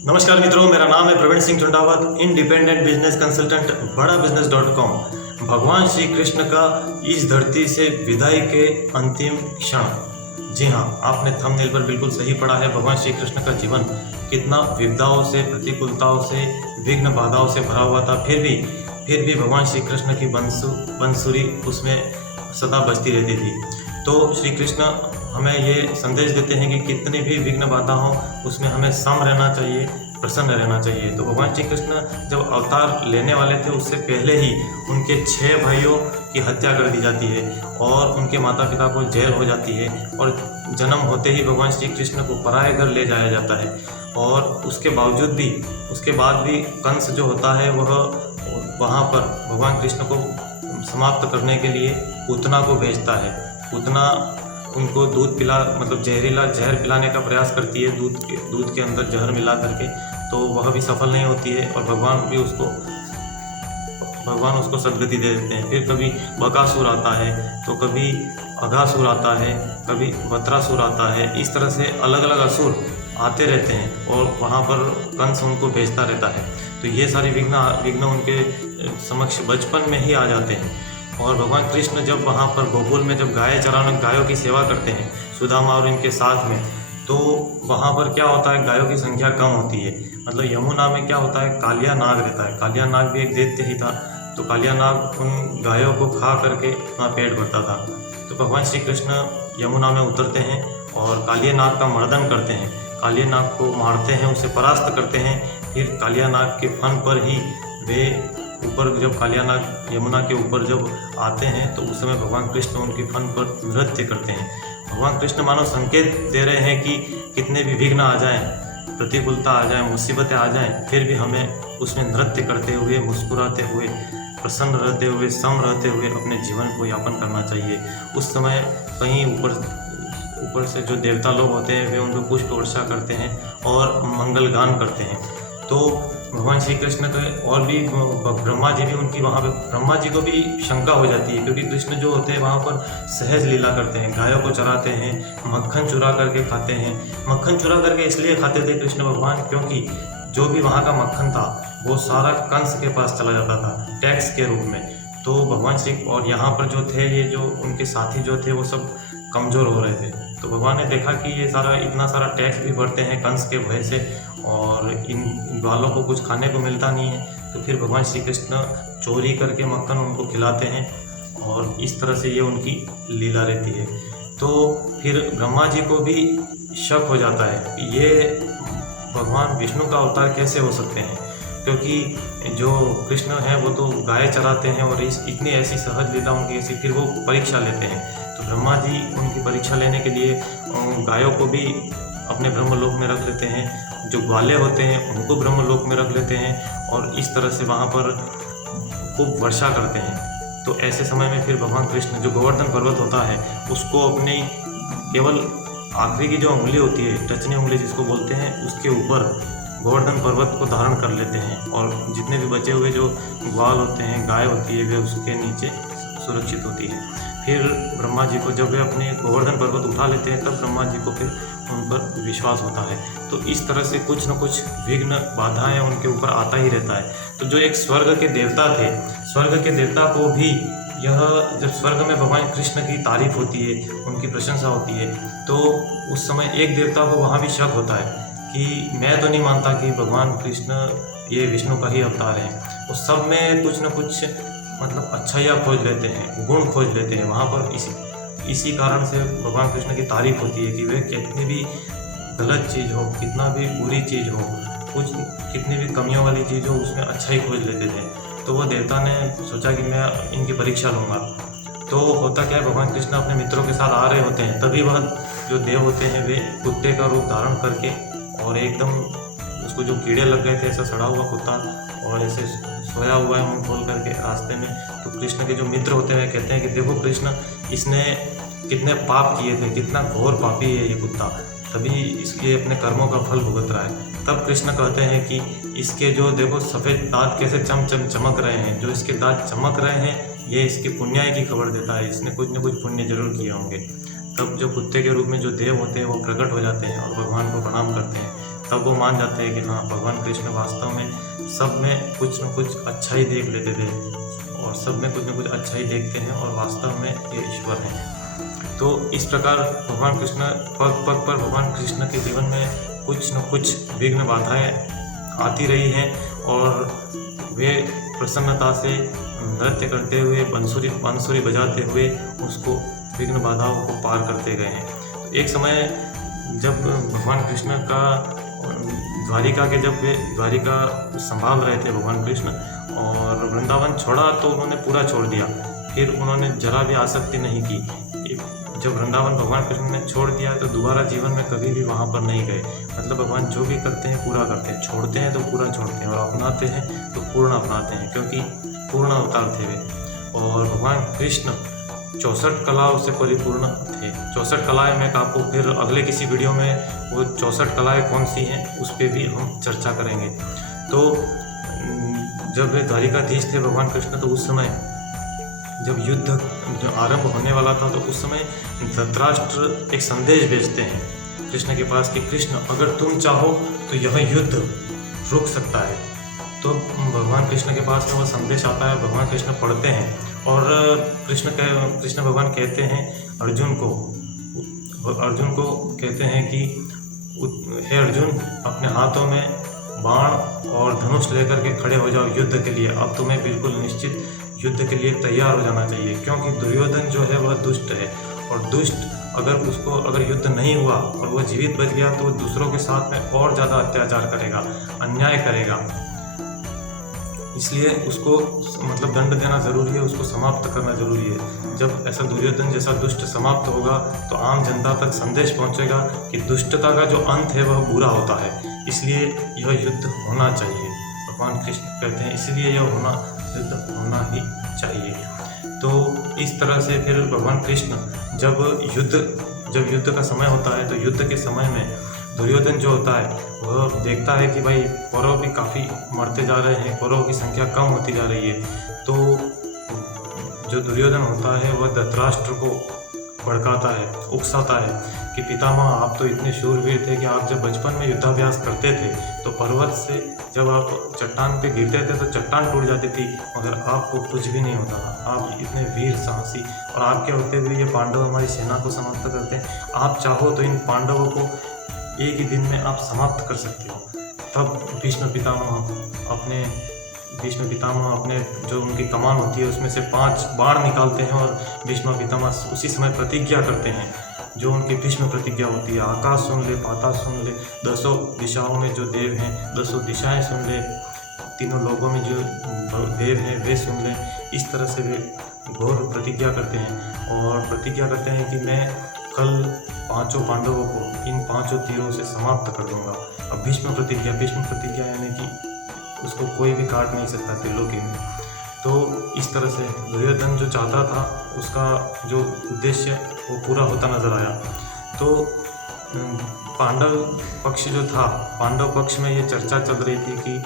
नमस्कार मित्रों, मेरा नाम है Praveen Singh Chundawat, independent business consultant बड़ा business.com। भगवान श्री कृष्ण का इस धरती से विदाई के अंतिम क्षण। जी हाँ, आपने थंबनेल पर बिल्कुल सही पढ़ा है। भगवान श्री कृष्ण का जीवन कितना विपदाओं से, प्रतिकूलताओं से, विघ्न बाधाओं से भरा हुआ था। फिर भी भगवान श्री कृष्ण की बंसुरी उसमें सदा बजती रहती थी। तो श्री कृष्ण हमें ये संदेश देते हैं कि कितनी भी विघ्न बाधा हो उसमें हमें सम रहना चाहिए, प्रसन्न रहना चाहिए। तो भगवान श्री कृष्ण जब अवतार लेने वाले थे उससे पहले ही उनके 6 भाइयों की हत्या कर दी जाती है और उनके माता पिता को जेल हो जाती है और जन्म होते ही भगवान श्री कृष्ण को पराये घर ले जाया जाता है। और उसके बाद भी कंस जो होता है वह वहाँ पर भगवान कृष्ण को समाप्त करने के लिए पूतना को भेजता है। पूतना उनको दूध पिला मतलब जहर पिलाने का प्रयास करती है, दूध के अंदर जहर मिला करके, तो वह भी सफल नहीं होती है और भगवान उसको सदगति दे देते हैं। फिर कभी बकासुर आता है, तो कभी अघासुर आता है, कभी वत्रासुर आता है। इस तरह से अलग अलग असुर आते रहते हैं और वहाँ पर कंस उनको भेजता रहता है। तो ये सारी विघ्न उनके समक्ष बचपन में ही आ जाते हैं। और भगवान कृष्ण जब वहाँ पर गोकुल में जब गायों की सेवा करते हैं सुदामा और इनके साथ में, तो वहाँ पर क्या होता है, गायों की संख्या कम होती है। मतलब यमुना में क्या होता है, कालिया नाग रहता है। कालिया नाग भी एक दैत्य ही था, तो कालिया नाग उन गायों को खा करके अपना पेट भरता था। तो भगवान श्री कृष्ण यमुना में उतरते हैं और कालिया नाग का मर्दन करते हैं, कालिया नाग को मारते हैं, उसे परास्त करते हैं। फिर कालिया नाग के फन पर ही वे ऊपर, जब कालिया नाग यमुना के ऊपर जब आते हैं तो उस समय भगवान कृष्ण उनकी फन पर नृत्य करते हैं। भगवान कृष्ण मानो संकेत दे रहे हैं कि कितने भी विघ्न आ जाएं, प्रतिकूलता आ जाए, मुसीबतें आ जाएं, फिर भी हमें उसमें नृत्य करते हुए, मुस्कुराते हुए, प्रसन्न रहते हुए, सम रहते हुए अपने जीवन को यापन करना चाहिए। उस समय कहीं ऊपर से जो देवता लोग होते हैं वे उन पर पुष्प वर्षा करते हैं और मंगल गान करते हैं। तो भगवान श्री कृष्ण के और भी ब्रह्मा जी भी उनकी वहाँ पे, ब्रह्मा जी को भी शंका हो जाती है, क्योंकि कृष्ण जो होते हैं वहाँ पर सहज लीला करते हैं, गायों को चराते हैं, मक्खन चुरा करके खाते हैं। मक्खन चुरा करके इसलिए खाते थे कृष्ण भगवान क्योंकि जो भी वहाँ का मक्खन था वो सारा कंस के पास चला जाता था टैक्स के रूप में। तो भगवान श्री और यहाँ पर जो थे, ये जो उनके साथी जो थे वो सब कमज़ोर हो रहे थे। तो भगवान ने देखा कि ये इतना सारा टैक्स भी भरते हैं कंस के भय से और इन ग्वालों को कुछ खाने को मिलता नहीं है। तो फिर भगवान श्री कृष्ण चोरी करके मक्खन उनको खिलाते हैं और इस तरह से ये उनकी लीला रहती है। तो फिर ब्रह्मा जी को भी शक हो जाता है, ये भगवान विष्णु का अवतार कैसे हो सकते हैं, क्योंकि जो कृष्ण हैं वो तो गाय चराते हैं और इतनी ऐसी सहज लीला उनकी ऐसी, फिर वो परीक्षा लेते हैं। तो ब्रह्मा जी उनकी परीक्षा लेने के लिए गायों को भी अपने ब्रह्मलोक में रख लेते हैं, जो ग्वाले होते हैं उनको ब्रह्मलोक में रख लेते हैं और इस तरह से वहाँ पर खूब वर्षा करते हैं। तो ऐसे समय में फिर भगवान कृष्ण जो गोवर्धन पर्वत होता है उसको अपनी केवल आखिरी की जो उंगली होती है, टचनी उंगली जिसको बोलते हैं, उसके ऊपर गोवर्धन पर्वत को धारण कर लेते हैं और जितने भी बचे हुए जो ग्वाल होते हैं, गाय होती है, वे उसके नीचे सुरक्षित होती है। फिर ब्रह्मा जी को जब वे अपने गोवर्धन पर्वत उठा लेते हैं तब ब्रह्मा जी को फिर उन पर विश्वास होता है। तो इस तरह से कुछ न कुछ विघ्न बाधाएं उनके ऊपर आता ही रहता है। तो जो एक स्वर्ग के देवता थे, स्वर्ग के देवता को भी यह, जब स्वर्ग में भगवान कृष्ण की तारीफ होती है, उनकी प्रशंसा होती है, तो उस समय एक देवता को वहाँ भी शक होता है कि मैं तो नहीं मानता कि भगवान कृष्ण ये विष्णु का ही अवतार है। उस सब में कुछ न कुछ मतलब अच्छाइयाँ खोज लेते हैं, गुण खोज लेते हैं वहाँ पर। इसी कारण से भगवान कृष्ण की तारीफ होती है कि वे कितनी भी गलत चीज़ हो, कितना भी बुरी चीज़ हो, कितनी भी कमियों वाली चीज़ हो, उसमें अच्छा ही खोज लेते थे। तो वो देवता ने सोचा कि मैं इनकी परीक्षा लूँगा। तो होता क्या है, भगवान कृष्ण अपने मित्रों के साथ आ रहे होते हैं, तभी वह जो देव होते हैं वे कुत्ते का रूप धारण करके और एकदम उसको जो कीड़े लग गए थे, ऐसा सड़ा हुआ कुत्ता और ऐसे सोया हुआ है मुँह खोल करके रास्ते में। तो कृष्ण के जो मित्र होते हैं कहते हैं कि देखो कृष्ण, इसने कितने पाप किए थे, कितना घोर पापी है ये कुत्ता, तभी ये अपने कर्मों का फल भुगत रहा है। तब कृष्ण कहते हैं कि इसके जो देखो सफ़ेद दांत कैसे चमक रहे हैं, जो इसके दांत चमक रहे हैं ये इसके पुण्याय की खबर देता है, इसने कुछ न कुछ पुण्य जरूर किए होंगे। तब जो कुत्ते के रूप में जो देव होते हैं वो प्रकट हो जाते हैं और भगवान को प्रणाम करते हैं तब वो मान जाते हैं कि हाँ, भगवान कृष्ण वास्तव में सब में कुछ न कुछ अच्छा ही देख लेते थे और सब में कुछ न कुछ अच्छा ही देखते हैं और वास्तव में ये ईश्वर हैं। तो इस प्रकार भगवान कृष्ण पग पग पर भगवान कृष्ण के जीवन में कुछ न कुछ विघ्न बाधाएँ आती रही हैं और वे प्रसन्नता से नृत्य करते हुए बांसुरी बजाते हुए उसको विघ्न बाधाओं को पार करते गए हैं। तो एक समय जब भगवान कृष्ण का द्वारिका के जब वे द्वारिका संभाल रहे थे भगवान कृष्ण और वृंदावन छोड़ा तो उन्होंने पूरा छोड़ दिया, फिर उन्होंने जरा भी आसक्ति नहीं की। जब वृंदावन भगवान कृष्ण ने छोड़ दिया तो दोबारा जीवन में कभी भी वहाँ पर नहीं गए। मतलब भगवान जो भी करते हैं पूरा करते हैं, छोड़ते हैं तो पूरा छोड़ते हैं और अपनाते हैं तो पूर्ण अपनाते हैं, क्योंकि पूर्ण अवतार थे वे। और भगवान कृष्ण 64 कलाओं से परिपूर्ण थे। 64 कलाएँ मैं आपको फिर अगले किसी वीडियो में वो 64 कलाएँ कौन सी हैं उस पर भी हम चर्चा करेंगे। तो जब वे द्वारिकाधीश थे भगवान कृष्ण, तो उस समय जब युद्ध जो आरंभ होने वाला था तो उस समय धृतराष्ट्र एक संदेश भेजते हैं कृष्ण के पास कि कृष्ण अगर तुम चाहो तो यह युद्ध रुक सकता है। तो भगवान कृष्ण के पास में वो संदेश आता है, भगवान कृष्ण पढ़ते हैं और कृष्ण भगवान कहते हैं अर्जुन को कहते हैं कि हे अर्जुन, अपने हाथों में बाण और धनुष लेकर के खड़े हो जाओ युद्ध के लिए। अब तुम्हें बिल्कुल निश्चित युद्ध के लिए तैयार हो जाना चाहिए, क्योंकि दुर्योधन जो है वह दुष्ट है और दुष्ट अगर युद्ध नहीं हुआ और वह जीवित बच गया तो वो दूसरों के साथ में और ज़्यादा अत्याचार करेगा, अन्याय करेगा। इसलिए उसको मतलब दंड देना ज़रूरी है, उसको समाप्त करना ज़रूरी है। जब ऐसा दुर्योधन जैसा दुष्ट समाप्त होगा तो आम जनता तक संदेश पहुंचेगा कि दुष्टता का जो अंत है वह बुरा होता है, इसलिए यह युद्ध होना चाहिए। भगवान कृष्ण कहते हैं इसलिए यह युद्ध होना ही चाहिए। तो इस तरह से फिर भगवान कृष्ण जब युद्ध का समय होता है तो युद्ध के समय में दुर्योधन जो होता है वह देखता है कि भाई कौरव भी काफ़ी मरते जा रहे हैं, कौरव की संख्या कम होती जा रही है। तो जो दुर्योधन होता है वह धृतराष्ट्र को भड़काता है, उकसाता है कि पितामह आप तो इतने शूरवीर थे कि आप जब बचपन में युद्धाभ्यास करते थे तो पर्वत से जब आप चट्टान पे गिरते थे तो चट्टान टूट जाती थी, मगर आपको कुछ भी नहीं होता था। आप इतने वीर साहसी और आपके होते हुए ये पांडव हमारी सेना को समाप्त करते हैं। आप चाहो तो इन पांडवों को एक ही दिन में आप समाप्त कर सकते हो। तब भीष्म पितामह अपने जो उनकी कमान होती है उसमें से 5 बाण निकालते हैं और भीष्म पितामह उसी समय प्रतिज्ञा करते हैं, जो उनकी भीष्म प्रतिज्ञा होती है, आकाश सुन ले, पाताल सुन ले, 10 दिशाओं में जो देव हैं 10 दिशाएं सुन ले, तीनों लोगों में जो देव हैं वे सुन ले। इस तरह से वे घोर प्रतिज्ञा करते हैं और प्रतिज्ञा करते हैं कि मैं कल 5 पांडवों को इन 5 तीरों से समाप्त कर दूंगा। अब भीष्म प्रतिज्ञा यानी कि उसको कोई भी काट नहीं सकता त्रिलोकी में। तो इस तरह से दुर्योधन जो चाहता था उसका जो उद्देश्य वो पूरा होता नजर आया। तो पांडव पक्ष जो था, पांडव पक्ष में ये चर्चा चल रही थी कि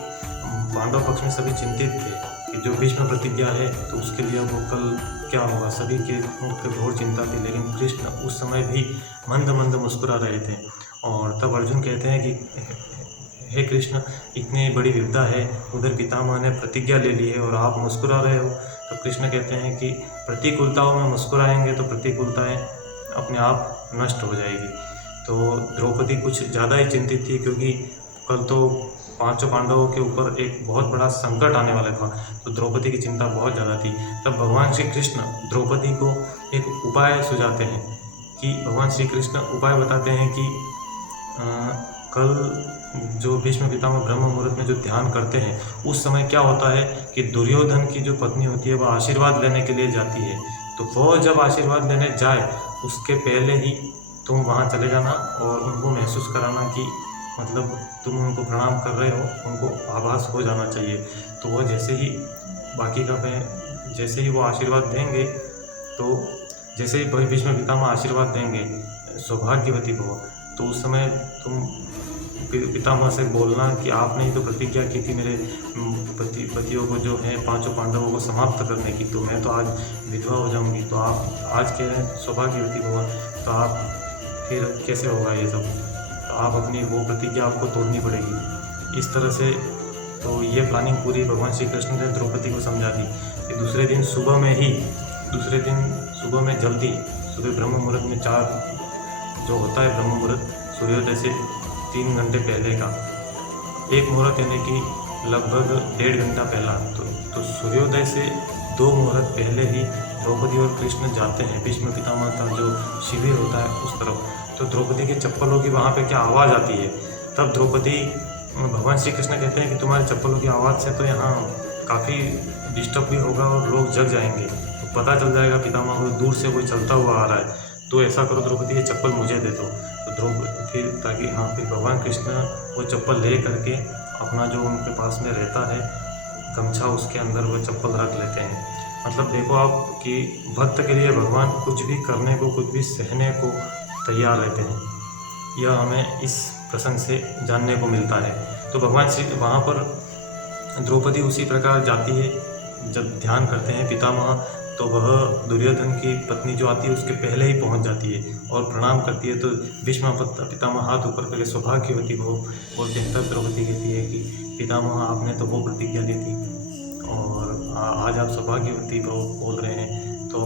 पांडव पक्ष में सभी चिंतित थे कि जो भीष्म प्रतिज्ञा है तो उसके लिए वो कल क्या होगा, सभी के मुख पे घोर चिंता थी। लेकिन कृष्ण उस समय भी मंद मंद मुस्कुरा रहे थे और तब अर्जुन कहते हैं कि हे कृष्ण, इतनी बड़ी विपदा है, उधर पितामह ने प्रतिज्ञा ले ली है और आप मुस्कुरा रहे हो। तो कृष्ण कहते हैं कि प्रतिकूलताओं में मुस्कुराएंगे तो प्रतिकूलताएं अपने आप नष्ट हो जाएगी। तो द्रौपदी कुछ ज़्यादा ही चिंतित थी, क्योंकि कल तो 5 पांडवों के ऊपर एक बहुत बड़ा संकट आने वाला था, तो द्रौपदी की चिंता बहुत ज़्यादा थी। तब भगवान श्री कृष्ण द्रौपदी को एक उपाय सुझाते हैं कि भगवान श्री कृष्ण उपाय बताते हैं कि कल जो भीष्म पितामह ब्रह्म मुहूर्त में जो ध्यान करते हैं उस समय क्या होता है कि दुर्योधन की जो पत्नी होती है वह आशीर्वाद लेने के लिए जाती है। तो वह जब आशीर्वाद लेने जाए उसके पहले ही तुम वहाँ चले जाना और उनको महसूस कराना कि मतलब तुम उनको प्रणाम कर रहे हो, उनको आभास हो जाना चाहिए। तो वह जैसे ही वो आशीर्वाद देंगे, तो जैसे ही भीष्म पितामह आशीर्वाद देंगे सौभाग्यवती भव, तो उस समय तुम पितामह से बोलना कि आपने ही तो प्रतिज्ञा की थी मेरे पतियों को जो है 5 पांडवों को समाप्त करने की, तो मैं तो आज विधवा हो जाऊंगी, तो आप आज कह रहे हैं सौभाग्यवती भव, तो आप फिर कैसे होगा ये सब। तो आप अपनी वो प्रतिज्ञा आपको तोड़नी पड़ेगी। इस तरह से तो ये प्लानिंग पूरी भगवान श्री कृष्ण ने द्रौपदी को समझा दी कि दूसरे दिन सुबह में जल्दी, सुबह ब्रह्म मुहूर्त में 4 जो होता है ब्रह्म मुहूर्त, सूर्योदय से 3 घंटे पहले का एक मुहूर्त, यानी कि लगभग 1.5 घंटा पहला। तो सूर्योदय से 2 मुहूर्त पहले ही द्रौपदी और कृष्ण जाते हैं भीष्म पितामह का जो शिविर होता है उस तरफ। तो द्रौपदी के चप्पलों की वहाँ पे क्या आवाज़ आती है, तब द्रौपदी, भगवान श्री कृष्ण कहते हैं कि तुम्हारे चप्पलों की आवाज़ से तो यहाँ काफ़ी डिस्टर्ब भी होगा और लोग जग जाएंगे, तो पता चल जाएगा पितामह को दूर से कोई चलता हुआ आ रहा है, तो ऐसा करो द्रौपदी ये चप्पल मुझे दे दो। तो द्रौपदी फिर ताकि फिर भगवान कृष्ण वो चप्पल ले करके अपना जो उनके पास में रहता है गमछा, उसके अंदर वो चप्पल रख लेते हैं। मतलब देखो आप कि भक्त के लिए भगवान कुछ भी करने को, कुछ भी सहने को तैयार रहते हैं। यह हमें इस प्रसंग से जानने को मिलता है। तो भगवान श्री वहाँ पर द्रौपदी उसी प्रकार जाती है, जब ध्यान करते हैं पितामह, तो वह दुर्योधन की पत्नी जो आती है उसके पहले ही पहुंच जाती है और प्रणाम करती है। तो भीष्म पितामह हाथ ऊपर करके सौभाग्यवती वो बोलते हैं। तब द्रौपदी कहती है कि पितामह आपने तो वो प्रतिज्ञा ली थी और आज आप सौभाग्यवती बोल रहे हैं, तो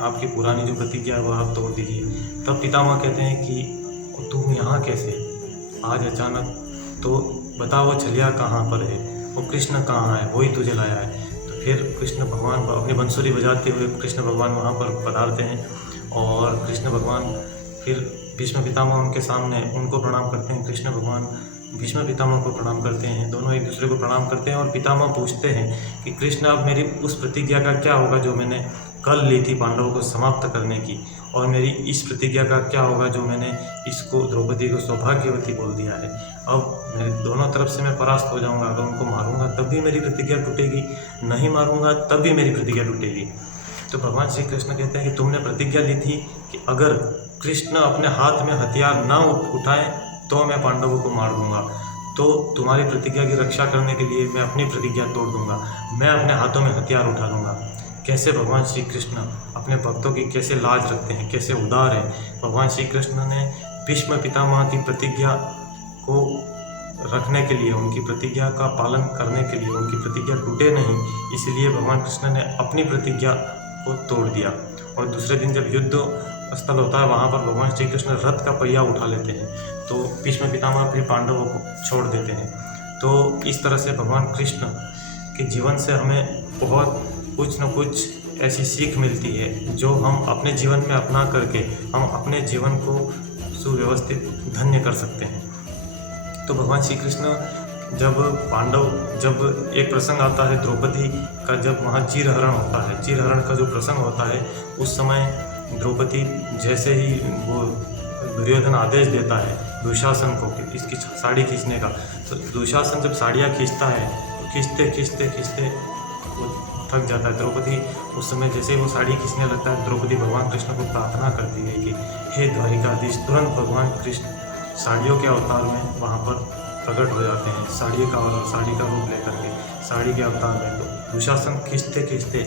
आपकी पुरानी जो प्रतिज्ञा है वह आप तोड़ दीजिए। तब पितामह कहते हैं कि तुम यहाँ कैसे आज अचानक, तो बताओ वो छलिया कहाँ पर है, वो कृष्ण कहाँ है, वही तुझे लाया है। फिर कृष्ण भगवान अपनी बंसुरी बजाते हुए कृष्ण भगवान वहाँ पर पधारते हैं और कृष्ण भगवान फिर भीष्म पितामह उनके सामने उनको प्रणाम करते हैं। कृष्ण भगवान भीष्म पितामह को प्रणाम करते हैं, दोनों एक दूसरे को प्रणाम करते हैं और पितामह पूछते हैं कि कृष्ण अब मेरी उस प्रतिज्ञा का क्या होगा जो मैंने कल ली थी पांडवों को समाप्त करने की, और मेरी इस प्रतिज्ञा का क्या होगा जो मैंने इसको द्रौपदी को सौभाग्यवती बोल दिया है। अब मेरे दोनों तरफ से मैं परास्त हो जाऊंगा, अगर उनको मारूंगा तब भी मेरी प्रतिज्ञा टूटेगी, नहीं मारूंगा तब भी मेरी प्रतिज्ञा टूटेगी। तो भगवान श्री कृष्ण कहते हैं कि तुमने प्रतिज्ञा ली थी कि अगर कृष्ण अपने हाथ में हथियार ना उठाएं तो मैं पांडवों को मार दूंगा, तो तुम्हारी प्रतिज्ञा की रक्षा करने के लिए मैं अपनी प्रतिज्ञा तोड़ दूंगा, मैं अपने हाथों में हथियार उठा लूँगा। कैसे भगवान श्री कृष्ण अपने भक्तों की कैसे लाज रखते हैं, कैसे उदार हैं। भगवान श्री कृष्ण ने भीष्म पितामह की प्रतिज्ञा को रखने के लिए, उनकी प्रतिज्ञा का पालन करने के लिए, उनकी प्रतिज्ञा टूटे नहीं, इसलिए भगवान कृष्ण ने अपनी प्रतिज्ञा को तोड़ दिया। और दूसरे दिन जब युद्ध स्थल होता है वहाँ पर भगवान श्री कृष्ण रथ का पहिया उठा लेते हैं, तो भीष्म पितामह फिर पांडवों को छोड़ देते हैं। तो इस तरह से भगवान कृष्ण के जीवन से हमें बहुत कुछ न कुछ ऐसी सीख मिलती है जो हम अपने जीवन में अपना करके हम अपने जीवन को सुव्यवस्थित धन्य कर सकते हैं। तो भगवान श्री कृष्ण जब एक प्रसंग आता है द्रौपदी का, जब वहाँ चीरहरण होता है, चीरहरण का जो प्रसंग होता है उस समय द्रौपदी जैसे ही वो दुर्योधन आदेश देता है दुशासन को कि इसकी साड़ी खींचने का, तो दुशासन जब साड़ियाँ खींचता है तो खींचते वो थक जाता है। द्रौपदी उस समय जैसे ही वो साड़ी खींचने लगता है, द्रौपदी भगवान कृष्ण को प्रार्थना करती है कि हे द्वारिकाधीश। तुरंत भगवान कृष्ण साड़ियों के अवतार में वहाँ पर प्रकट हो जाते हैं, साड़ी का रूप लेकर के साड़ी के अवतार में। तो दुशासन खींचते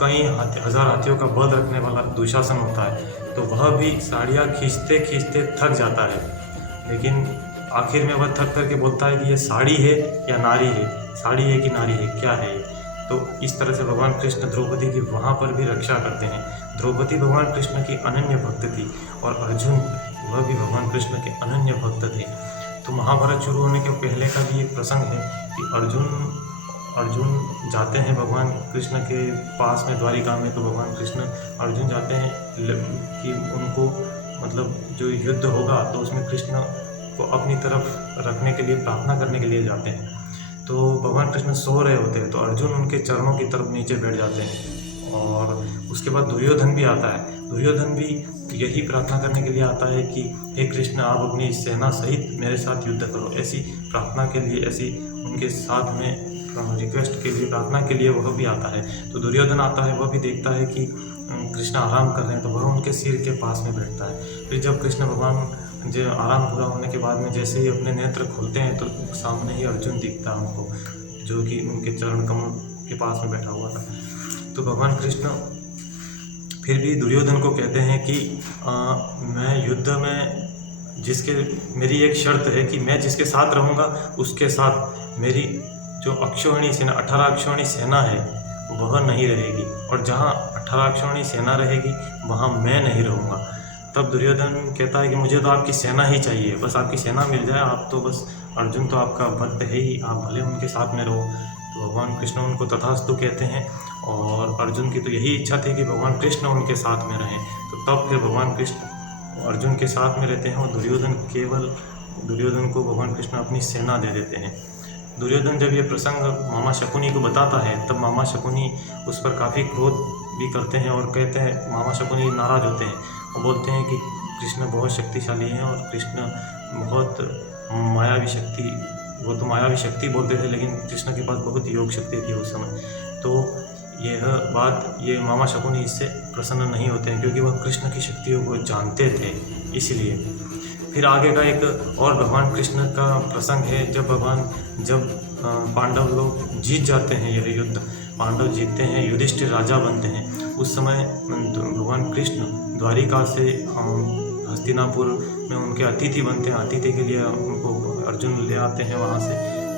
कई हजार हाथियों का बल रखने वाला दुशासन होता है, तो वह भी साड़ियाँ खींचते थक जाता है, लेकिन आखिर में वह थक करके बोलता है कि ये साड़ी है या नारी है, साड़ी है कि नारी है, क्या है ये। तो इस तरह से भगवान कृष्ण द्रौपदी की वहाँ पर भी रक्षा करते हैं। द्रौपदी भगवान कृष्ण की अनन्य भक्त थी और अर्जुन वह भी भगवान कृष्ण के अनन्य भक्त थे। तो महाभारत शुरू होने के पहले का भी एक प्रसंग है कि अर्जुन जाते हैं भगवान कृष्ण के पास में द्वारिका में। तो भगवान कृष्ण अर्जुन जाते हैं कि उनको मतलब जो युद्ध होगा तो उसमें कृष्ण को अपनी तरफ रखने के लिए प्रार्थना करने के लिए जाते हैं। तो भगवान कृष्ण सो रहे होते हैं, तो अर्जुन उनके चरणों की तरफ नीचे बैठ जाते हैं। और उसके बाद दुर्योधन भी आता है। दुर्योधन भी यही प्रार्थना करने के लिए आता है कि हे कृष्ण आप अपनी सेना सहित मेरे साथ युद्ध करो, ऐसी प्रार्थना के लिए, ऐसी उनके साथ में रिक्वेस्ट के लिए, प्रार्थना के लिए वह भी आता है। तो दुर्योधन आता है, वह भी देखता है कि कृष्ण आराम कर रहे हैं, तो वह उनके सिर के पास में बैठता है। फिर जब कृष्ण भगवान जो आराम पूरा होने के बाद में जैसे ही अपने नेत्र खोलते हैं तो सामने ही अर्जुन दिखता है उनको, जो कि उनके चरण कमल के पास में बैठा हुआ था। तो भगवान कृष्ण फिर भी दुर्योधन को कहते हैं कि मैं युद्ध में जिसके मेरी एक शर्त है कि मैं जिसके साथ रहूँगा उसके साथ मेरी जो अक्षौहिणी सेना 18 अक्षौहिणी सेना है वह नहीं रहेगी, और जहाँ 18 अक्षौहिणी सेना रहेगी वहाँ मैं नहीं रहूँगा। तब दुर्योधन कहता है कि मुझे तो आपकी सेना ही चाहिए, बस आपकी सेना मिल जाए, आप तो बस अर्जुन तो आपका भक्त है ही, आप भले उनके साथ में रहो। तो भगवान कृष्ण उनको तथास्तु कहते हैं, और अर्जुन की तो यही इच्छा थी कि भगवान कृष्ण उनके साथ में रहें। तो तब फिर भगवान कृष्ण अर्जुन के साथ में रहते हैं, और दुर्योधन को भगवान कृष्ण अपनी सेना दे देते हैं। दुर्योधन जब ये प्रसंग मामा शकुनी को बताता है तब मामा शकुनी उस पर काफ़ी क्रोध भी करते हैं, और कहते हैं, मामा शकुनी नाराज़ होते हैं और बोलते हैं कि कृष्ण बहुत शक्तिशाली हैं और कृष्ण बहुत मायावी शक्ति, वो तो मायावी शक्ति बोलते थे लेकिन कृष्ण के पास बहुत योग शक्ति थी उस समय। तो ये मामा शकुनी इससे प्रसन्न नहीं होते हैं, क्योंकि वह कृष्ण की शक्तियों को जानते थे इसलिए। फिर आगे का एक और भगवान कृष्ण का प्रसंग है, जब पांडव लोग जीत जाते हैं यह युद्ध, पांडव जीतते हैं, युधिष्ठिर राजा बनते हैं। उस समय भगवान कृष्ण द्वारिका से हस्तिनापुर में उनके अतिथि बनते हैं, अतिथि के लिए उनको अर्जुन ले आते हैं वहाँ से।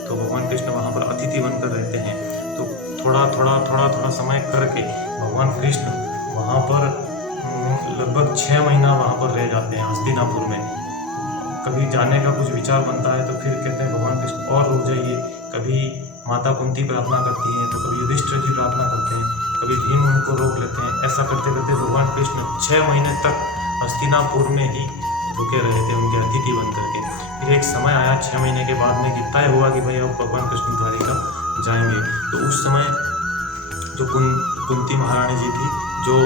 तो भगवान कृष्ण वहाँ पर अतिथि बनकर रहते हैं। तो थोड़ा समय करके भगवान कृष्ण वहाँ पर लगभग 6 महीना वहाँ पर रह जाते हैं हस्तिनापुर में। कभी जाने का कुछ विचार बनता है तो फिर कहते हैं भगवान कृष्ण और रुक जाइए। कभी माता कुंती प्रार्थना करती हैं, तो कभी युधिष्ठिर जी प्रार्थना करते हैं, कभी भीम उनको रोक लेते हैं। ऐसा करते करते भगवान कृष्ण 6 महीने तक हस्तिनापुर में ही रुके रहे थे उनके अतिथि बन करके। फिर एक समय आया 6 महीने के बाद में कि तय हुआ कि भाई अब भगवान कृष्ण द्वारिका जाएंगे। तो उस समय जो कुंती महारानी जी थी, जो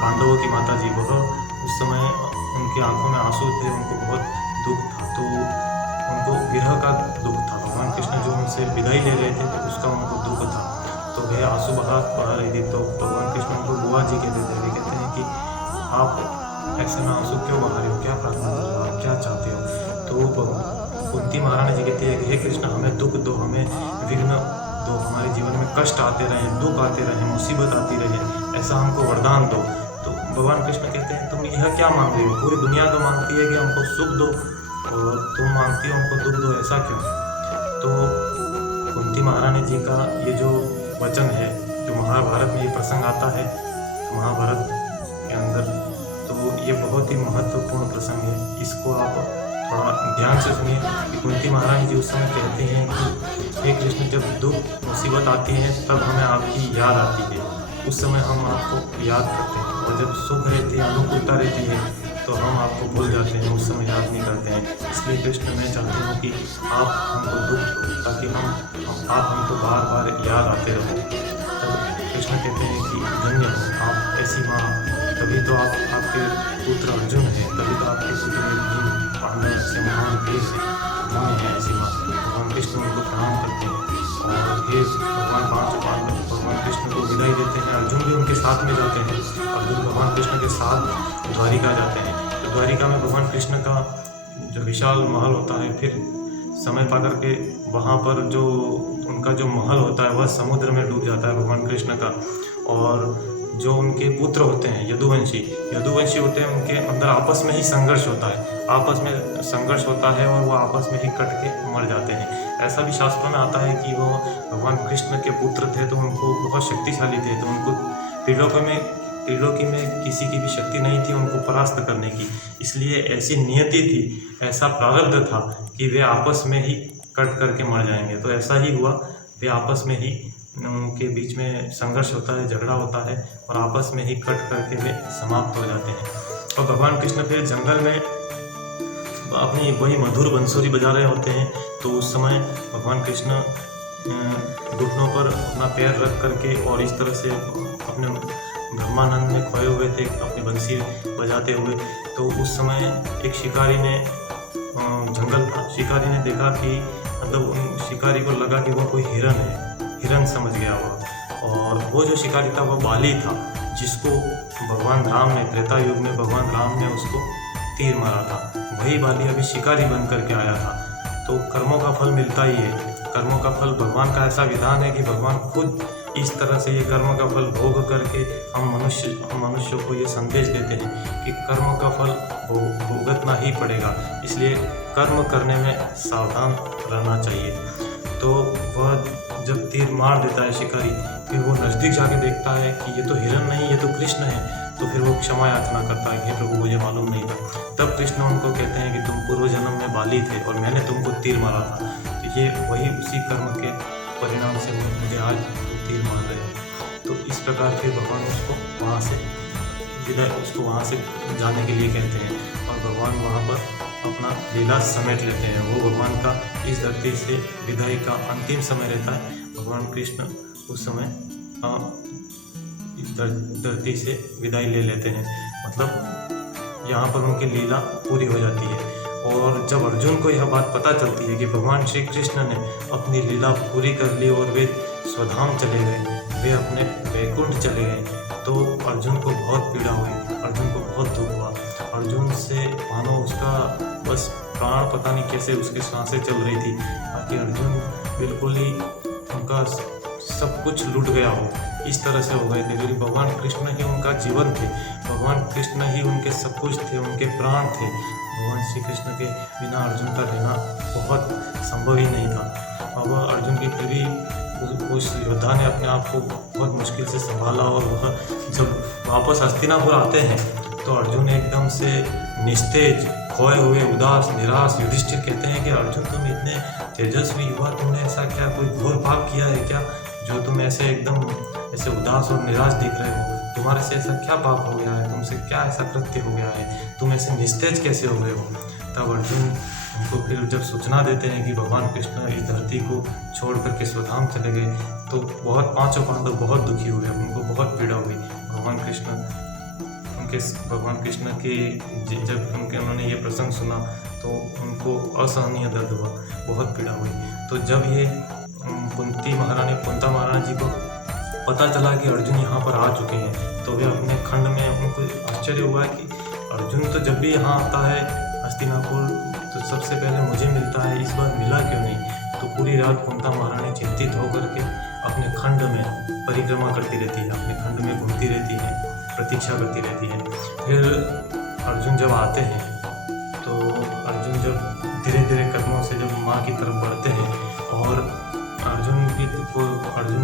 पांडवों की माता जी, वह उस समय उनकी आंखों में आंसू थे, उनको बहुत दुख था, तो उनको विरह का दुख था। भगवान कृष्ण जो उनसे विदाई ले रहे थे तो उसका उनको दुख था, तो वे आंसू बहा रही थी। तो भगवान कृष्ण उनको बुआ जी कहते थे। वे कहते हैं कि आप ऐसे में आंसू क्यों बहा रहे हो, क्या प्रार्थना कर रहे हो, आप क्या चाहते हो। तो कुंती महारानी जी कहती है कि हे कृष्ण, हमें दुख दो, हमें विघ्न दो, हमारे जीवन में कष्ट आते रहें, दुख आते रहें, मुसीबत आती रहे, ऐसा हमको वरदान दो। तो भगवान कृष्ण कहते हैं तुम यह क्या मांग रही हो, पूरी दुनिया तो मांगती है कि हमको सुख दो और तुम मांगती हो हमको दुख दो, ऐसा क्यों। तो कुंती महारानी जी का ये जो वचन है, जो महाभारत में ये प्रसंग आता है महाभारत के अंदर, तो ये बहुत ही महत्वपूर्ण प्रसंग है। इसको आप थोड़ा ध्यान से सुनिए कि कुंती महारानी जी उस समय कहते हैं कि हे कृष्ण, जब दुख मुसीबत आती है तब हमें आपकी याद आती है, उस समय हम आपको याद करते हैं, और जब सुख रहती है, अनुकूलता रहती है, तो हम आपको भूल जाते हैं, उस समय याद नहीं करते हैं। इसलिए कृष्ण, मैं चाहती हूँ कि आप हमको दुख दो, ताकि आप हमको बार बार याद आते रहो। तब कृष्ण कहते हैं कि धन्य हो आप ऐसी माँ, तभी तो आपके पुत्र अर्जुन है, तभी तो आपके पुत्र पांडव से महान वीर से धन्य है ऐसी माँ। भगवान कृष्ण उनको प्रणाम करते हैं, और हे भगवान पांडव भगवान कृष्ण को विदाई देते हैं। अर्जुन भी उनके साथ में जाते हैं, अर्जुन भगवान कृष्ण के साथ द्वारिका जाते हैं। तो द्वारिका में भगवान कृष्ण का जो विशाल महल होता है, फिर समय पा करके वहाँ पर जो उनका जो महल होता है वह समुद्र में डूब जाता है भगवान कृष्ण का। और जो उनके पुत्र होते हैं यदुवंशी होते हैं, उनके अंदर आपस में ही संघर्ष होता है, और वो आपस में ही कट के मर जाते हैं। ऐसा भी शास्त्रों में आता है कि वो भगवान कृष्ण के पुत्र थे, तो उनको बहुत शक्तिशाली थे, तो उनको त्रिलोकी में किसी की भी शक्ति नहीं थी उनको परास्त करने की। इसलिए ऐसी नियति थी, ऐसा प्रारब्ध था कि वे आपस में ही कट करके मर जाएंगे। तो ऐसा ही हुआ, वे आपस में ही उनके बीच में संघर्ष होता है, झगड़ा होता है, और आपस में ही कट करके वे समाप्त हो जाते हैं। और भगवान कृष्ण फिर जंगल में अपनी वही मधुर बंसुरी बजा रहे होते हैं। तो उस समय भगवान कृष्ण घुटनों पर अपना पैर रख करके और इस तरह से अपने ब्रह्मानंद में खोए हुए थे, अपनी बंसी बजाते हुए। तो उस समय एक शिकारी ने, जंगल था, शिकारी ने देखा कि मतलब उन शिकारी को लगा कि वह कोई हिरन समझ गया वह। और वो जो शिकारी था वह बाली था, जिसको भगवान राम ने त्रेता युग में भगवान राम ने उसको तीर मारा था। वही बाली अभी शिकारी बन करके आया था। तो कर्मों का फल मिलता ही है, कर्मों का फल, भगवान का ऐसा विधान है कि भगवान खुद इस तरह से ये कर्म का फल भोग करके हम मनुष्य को ये संदेश देते हैं कि कर्म का फल भुगतना ही पड़ेगा, इसलिए कर्म करने में सावधान रहना चाहिए। तो वह जब तीर मार देता है शिकारी, फिर वो नज़दीक जाके देखता है कि ये तो हिरण नहीं, ये तो कृष्ण है। तो फिर वो क्षमा याचना करता है, हे प्रभु मुझे मालूम नहीं था। तब कृष्ण उनको कहते हैं कि तुम पूर्व जन्म में बाली थे और मैंने तुमको तीर मारा था, तो ये वही उसी कर्म के परिणाम से मुझे आज तीर मार रहे हैं। तो इस प्रकार फिर भगवान उसको वहाँ से जाने के लिए कहते हैं और भगवान वहाँ पर अपना लीला समेट लेते हैं। वो भगवान का इस धरती से विदाई का अंतिम समय रहता है। भगवान कृष्ण उस समय इस धरती से विदाई ले लेते हैं, मतलब यहाँ पर उनकी लीला पूरी हो जाती है। और जब अर्जुन को यह बात पता चलती है कि भगवान श्री कृष्ण ने अपनी लीला पूरी कर ली और वे स्वधाम चले गए, वे अपने वैकुंठ चले गए, तो अर्जुन को बहुत पीड़ा हुई, अर्जुन को बहुत दुख हुआ। अर्जुन से मानो उसका बस प्राण पता नहीं कैसे उसकी सांसें चल रही थी, ताकि अर्जुन बिल्कुल ही उनका सब कुछ लूट गया हो, इस तरह से हो गए थे। क्योंकि भगवान कृष्ण ही उनका जीवन थे, भगवान कृष्ण ही उनके सब कुछ थे, उनके प्राण थे। भगवान श्री कृष्ण के बिना अर्जुन का रहना बहुत संभव ही नहीं था। अब अर्जुन की फिर भी उस योद्धा ने अपने आप को बहुत मुश्किल से संभाला और वह जब वापस हस्तिनापुर आते हैं तो अर्जुन एकदम से निस्तेज, खोए हुए, उदास, निराश। युधिष्ठिर कहते हैं कि अर्जुन तुम इतने तेजस्वी युवा, तुमने ऐसा क्या कोई घोर पाप किया है क्या, जो तुम ऐसे एकदम ऐसे उदास और निराश दिख रहे हो? तुम्हारे से ऐसा क्या पाप हो गया है, तुमसे क्या ऐसा कृत्य हो गया है, तुम ऐसे निस्तेज कैसे हो गए हो? तब अर्जुन उनको फिर जब सूचना देते हैं कि भगवान कृष्ण इस धरती को छोड़ करके स्वधाम चले गए, तो बहुत पांचों पांडव बहुत दुखी हुए, उनको बहुत पीड़ा हुई। भगवान कृष्ण के जब उन्होंने ये प्रसंग सुना तो उनको असहनीय दर्द हुआ, बहुत पीड़ा हुई। तो जब ये कुंता महारानी जी को पता चला कि अर्जुन यहाँ पर आ चुके हैं, तो वे अपने खंड में, उनको आश्चर्य हुआ कि अर्जुन तो जब भी यहाँ आता है हस्तिनापुर तो सबसे पहले मुझे मिलता है, इस बार मिला क्यों नहीं? तो पूरी रात कुंता महारानी चिंतित होकर के अपने खंड में परिक्रमा करती रहती है, अपने खंड में घूमती रहती है, प्रतीक्षा करती रहती है। फिर अर्जुन जब आते हैं तो अर्जुन जब धीरे धीरे कदमों से जब माँ की तरफ बढ़ते हैं और अर्जुन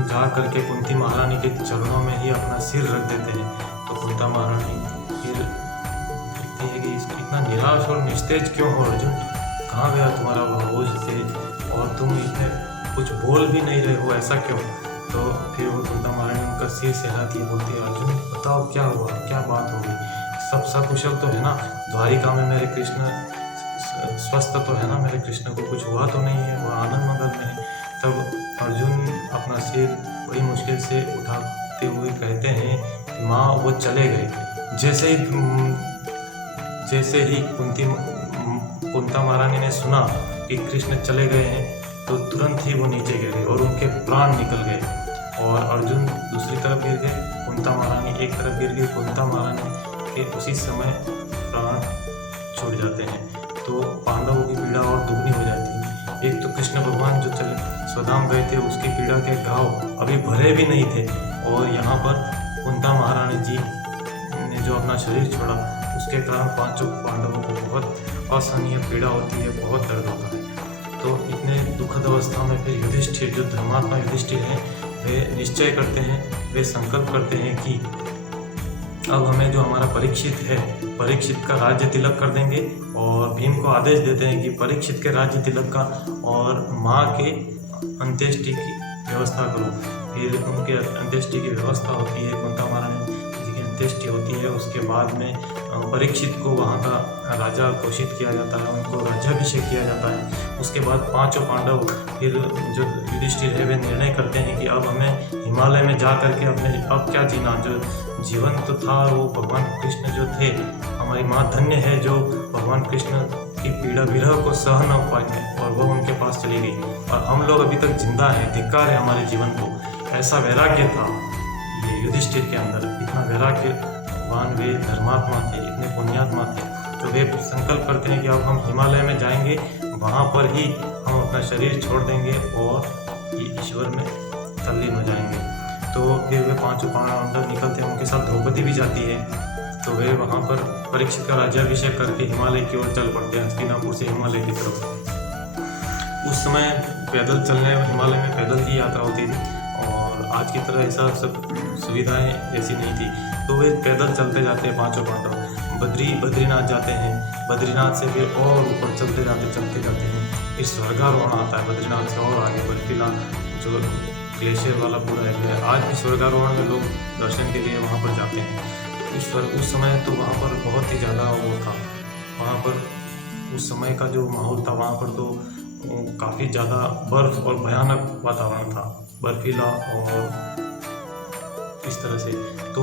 जा करके कुंती महारानी के चरणों में ही अपना सिर रख देते हैं, तो कुंता महारानी फिर कहती है कि इतना निराश और निस्तेज क्यों हो अर्जुन? कहाँ गया तुम्हारा वो होश से, और तुम इतने कुछ बोल भी नहीं रहे हो, ऐसा क्यों? तो फिर वो कुंता महारानी उनका सिर सहलाती है, बोलती है अर्जुन बताओ क्या हुआ, क्या बात होगी, सब सकुशल तो है ना? द्वारिका में मेरे कृष्ण स्वस्थ तो है ना? मेरे कृष्ण को कुछ हुआ तो नहीं है, वो आनंद मंगल में है। तब अर्जुन अपना सिर बड़ी मुश्किल से उठाते हुए कहते हैं कि माँ वो चले गए। जैसे ही कुंता महारानी ने सुना कि कृष्ण चले गए हैं तो तुरंत ही वो नीचे गिर गए और उनके प्राण निकल गए और अर्जुन दूसरी तरफ गिर गए, कुंता महारानी एक तरफ गिर गई। कुंता महारानी के उसी समय प्राण छूट जाते हैं, तो पांडवों की पीड़ा और दुगनी हो जाती है। एक तो कृष्ण भगवान जो स्वधाम गए थे उसकी पीड़ा के घाव अभी भरे भी नहीं थे, और यहाँ पर कुंता महारानी जी ने जो अपना शरीर छोड़ा उसके कारण पांचों पांडवों को बहुत असहनीय पीड़ा होती है, बहुत दर्द होता है। तो इतने दुखद अवस्था में फिर युधिष्ठिर, जो धर्मात्मा युधिष्ठिर हैं, वे निश्चय करते हैं, वे संकल्प करते हैं कि अब हमें जो हमारा परीक्षित है, परीक्षित का राज्य तिलक कर देंगे, और भीम को आदेश देते हैं कि परीक्षित के राज्य तिलक का और माँ के अंत्येष्टि की व्यवस्था करो। फिर उनके अंत्येष्टि की व्यवस्था होती है, कुंता महारानी जी की अंत्येष्टि होती है। उसके बाद में परीक्षित को वहाँ का राजा घोषित किया जाता है, उनको राज्याभिषेक किया जाता है। उसके बाद पांचों पांडव, फिर जो युधिष्ठिर है, वे निर्णय करते हैं कि अब हमें हिमालय में जा करके अपने अब क्या जीना, जो जीवन तो था वो भगवान कृष्ण जो थे, हमारी माँ धन्य है जो भगवान कृष्ण की पीड़ा विरह को सह न पाए और वह उनके पास चली गई, और हम लोग अभी तक जिंदा हैं, धिक्कार है हमारे जीवन को। ऐसा वैराग्य था ये युधिष्ठिर के अंदर, इतना वैराग्यवान वे धर्मात्मा थे, इतने पुण्यात्मा थे। तो वे संकल्प करते हैं कि अब हम हिमालय में जाएंगे, वहाँ पर ही हम अपना शरीर छोड़ देंगे और ये ईश्वर में तल्लीन हो जाएंगे। तो फिर वे पांचों पांडव निकलते हैं, उनके साथ द्रौपदी भी जाती है। तो वे वहाँ पर परीक्षित का राज्याभिषेक करके हिमालय की ओर चल पड़ते हैं, हस्तिनापुर से हिमालय की तरफ। उस समय पैदल चलने, हिमालय में पैदल की यात्रा होती थी और आज की तरह ऐसा सब सुविधाएं ऐसी नहीं थी। तो वे पैदल चलते जाते हैं पांचों पांडव, बद्रीनाथ जाते हैं। बद्रीनाथ से फिर और ऊपर चलते जाते हैं, फिर स्वर्गारोहण आता है बद्रीनाथ से और आगे बर्फीला जो ग्लेशियर वाला पूरा एरिया है। आज भी स्वर्गारोहण में लोग दर्शन के लिए वहाँ पर जाते हैं। उस समय तो वहाँ पर बहुत ही ज़्यादा वो था, वहाँ पर उस समय का जो माहौल था वहाँ पर तो काफ़ी ज़्यादा बर्फ़ और भयानक वातावरण था, बर्फीला और इस तरह से। तो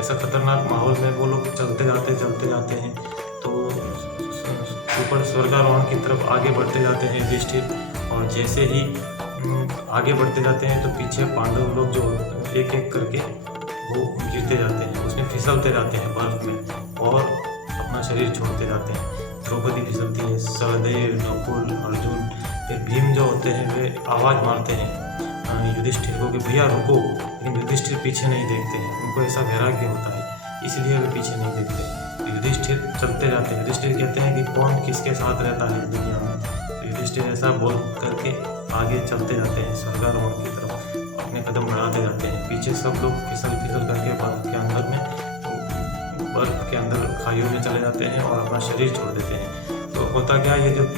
ऐसा खतरनाक माहौल में वो लोग चलते जाते हैं तो ऊपर स्वर्गारोहण की तरफ आगे बढ़ते जाते हैं युधिष्ठिर। और जैसे ही आगे बढ़ते जाते हैं तो पीछे पांडव लोग जो एक एक करके वो गिरते जाते हैं, उसमें फिसलते जाते हैं बर्फ में और अपना शरीर छोड़ते जाते हैं। द्रौपदी फिसलती है, सहदेव, नकुल, अर्जुन, फिर भीम जो होते हैं वे आवाज़ मारते हैं युधिष्ठिर को कि भैया रुको, लेकिन युधिष्ठिर पीछे नहीं देखते हैं। उनको ऐसा वैराग्य होता है, इसलिए वे पीछे नहीं देखते। युधिष्ठिर चलते जाते हैं। युधिष्ठिर कहते हैं कि कौन किसके साथ रहता है दुनिया में। तो युधिष्ठिर ऐसा बोल करके आगे चलते जाते हैं स्वर्गारोहण की तरफ, अपने कदम बढ़ाते जाते हैं। पीछे सब लोग फिसल करके बर्फ के अंदर खाइयों में चले जाते हैं और अपना शरीर छोड़ देते हैं। तो होता क्या, ये जब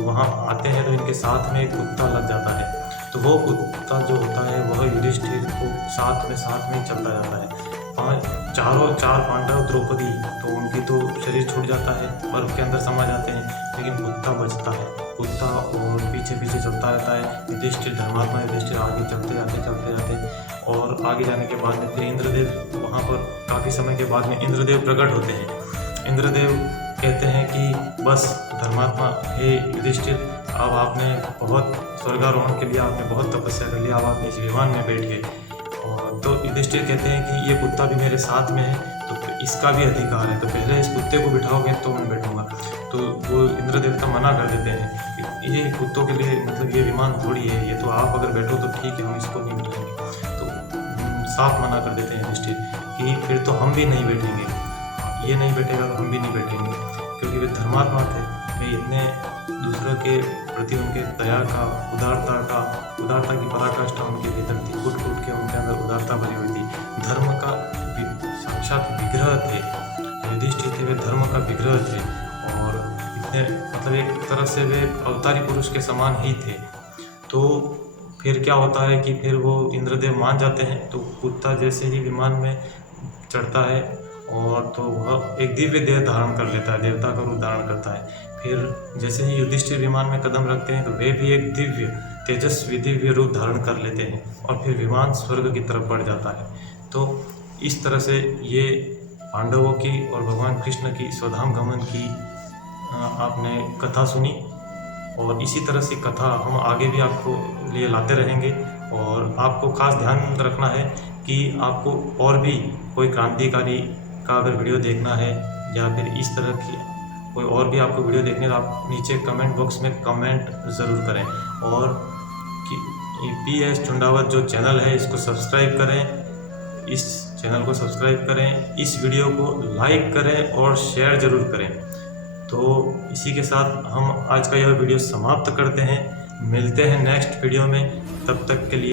वहाँ आते हैं तो इनके साथ में एक कुत्ता लग जाता है। तो वो कुत्ता जो होता है वह युधिष्ठिर को साथ में चलता जाता है। चार पांडव, द्रौपदी, तो उनकी तो शरीर छूट जाता है, बर्फ के अंदर समा जाते हैं, लेकिन कुत्ता बचता है। कुत्ता और पीछे चलता रहता है। युधिष्ठिर, धर्मात्मा युधिष्ठिर आगे चलते जाते और आगे जाने के बाद में फिर इंद्रदेव, वहाँ पर काफ़ी समय के बाद में इंद्रदेव प्रकट होते हैं। इंद्रदेव कहते हैं कि बस धर्मात्मा, हे युधिष्ठिर, अब आपने बहुत स्वर्गारोहण के लिए आपने बहुत तपस्या कर लिया, अब आप इस विमान में बैठ गए। और तो युधिष्ठिर कहते हैं कि ये कुत्ता भी मेरे साथ में है, तो इसका भी अधिकार है, तो पहले इस कुत्ते को बिठाओगे तो मैं बैठूंगा। तो वो इंद्र देवता मना कर देते हैं कि ये कुत्तों के लिए मतलब ये विमान थोड़ी है, ये तो आप अगर बैठो तो ठीक है, हम इसको नहीं बैठेंगे। तो साफ मना कर देते हैं युधिष्ठिर कि फिर तो हम भी नहीं बैठेंगे, ये नहीं बैठेगा तो हम भी नहीं बैठेंगे, क्योंकि वे धर्मात्मा थे। वे इतने दूसरों के प्रति उनके दया का, उदारता की पराकाष्ठा उनके भीतर थी। कूट के उनके अंदर उदारता भरी हुई थी। धर्म का साक्षात विग्रह थे युधिष्ठिर, थे वे धर्म का विग्रह थे और इतने मतलब एक तरह से वे अवतारी पुरुष के समान ही थे। तो फिर क्या होता है कि फिर वो इंद्रदेव मान जाते हैं। तो कुत्ता जैसे ही विमान में चढ़ता है और तो वह एक दिव्य देह धारण कर लेता है, देवता का रूप धारण करता है। फिर जैसे ही युधिष्ठिर विमान में कदम रखते हैं तो वे भी एक दिव्य तेजस्वी दिव्य रूप धारण कर लेते हैं और फिर विमान स्वर्ग की तरफ बढ़ जाता है। तो इस तरह से ये पांडवों की और भगवान कृष्ण की स्वधाम गमन की आपने कथा सुनी और इसी तरह से कथा हम आगे भी आपको लिए लाते रहेंगे। और आपको खास ध्यान रखना है कि आपको और भी कोई क्रांतिकारी का अगर वीडियो देखना है या फिर इस तरह की कोई और भी आपको वीडियो देखने, तो आप नीचे कमेंट बॉक्स में कमेंट ज़रूर करें। और कि PS चुंडावत जो चैनल है इसको सब्सक्राइब करें, इस चैनल को सब्सक्राइब करें, इस वीडियो को लाइक करें और शेयर ज़रूर करें। तो इसी के साथ हम आज का यह वीडियो समाप्त करते हैं। मिलते हैं नेक्स्ट वीडियो में, तब तक के लिए